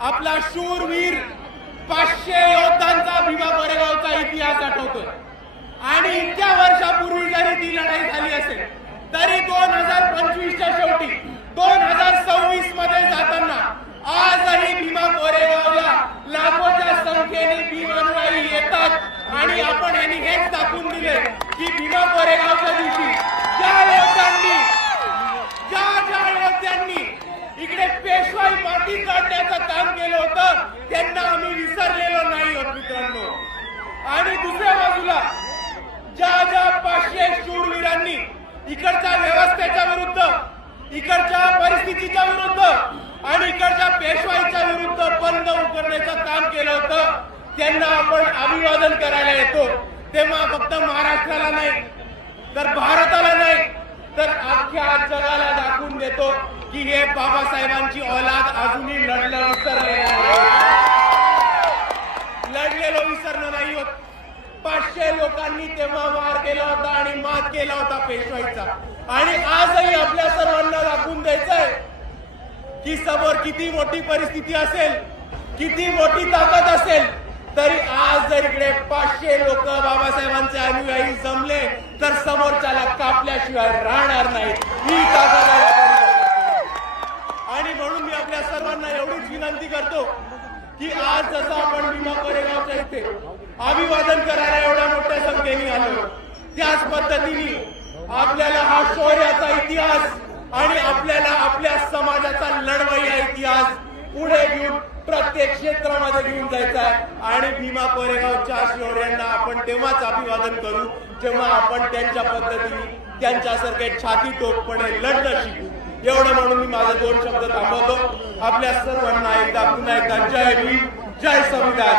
आपला शूरवीर 500 योद्धांचा भीमा कोरेगावचा इतिहास आठवतोय आणि इतक्या वर्षापूर्वी जरी ती लढाई झाली असेल तरी 2025च्या शेवटी 2026 मध्ये जाताना आजही भीमा कोरेगावला लाखोच्या संख्येने भीमानुयायी येतात आणि आपण यांनी हेच दाखवून दिले की भीमा कोरेगावच्या दिवशी ज्या योद्ध्यांनी इकडे पेशवाई माती काढण्याचं काम केलं होतं त्यांना आम्ही विसरलेलो नाही आहोत मित्रांनो। आणि दुसऱ्या बाजूला ज्या 500 शूरवीरांनी इकडच्या व्यवस्थेच्या विरुद्ध, इकडच्या परिस्थितीच्या विरुद्ध आणि इकडच्या पेशवाईच्या विरुद्ध बंद उकरण्याचं काम केलं होतं त्यांना आपण अभिवादन करायला येतो तेव्हा फक्त महाराष्ट्राला नाही तर भारताला नाही तर अख्ख्या जगाला दाखवून देतो की हे बाबासाहेबांची औलाद अजूनही लढलेलो विसरलो नाही होत। 500 लोकांनी तेव्हा वार केला होता आणि मात केला होता पेशवाईचा आणि आजही आपल्या सर्वांना दाखवून द्यायचंय की समोर किती मोठी परिस्थिती असेल, किती मोठी ताकद असेल तरी आज जर इकडे 500 लोक बाबासाहेबांचे अनुयायी जमले तर समोरच्याला कापल्याशिवाय राहणार नाही ही ताकद आहे। आणि म्हणून मी आपल्या सर्वांना एवढीच विनंती करतो की आज जसं आपण भीमा कोरेगावच्या इथे अभिवादन करायला एवढ्या मोठ्या संख्येने आलो त्याच पद्धतीने आपल्याला हा शौर्याचा इतिहास आणि आपल्याला आपल्या समाजाचा लढवय्या इतिहास पुढे घेऊन प्रत्येक क्षेत्रामध्ये घेऊन जायचा आहे आणि भीमा कोरेगावच्या शौर्यांना आपण तेव्हाच अभिवादन करू जेव्हा आपण त्यांच्या पद्धतीने त्यांच्यासारखे छाती टोकपणे लढणं शिकू। एवढं म्हणून मी माझे 2 शब्द थांबवतो। आपल्या सर्वांना एकदा पुन्हा एकदा जय भीम, जय संविधान।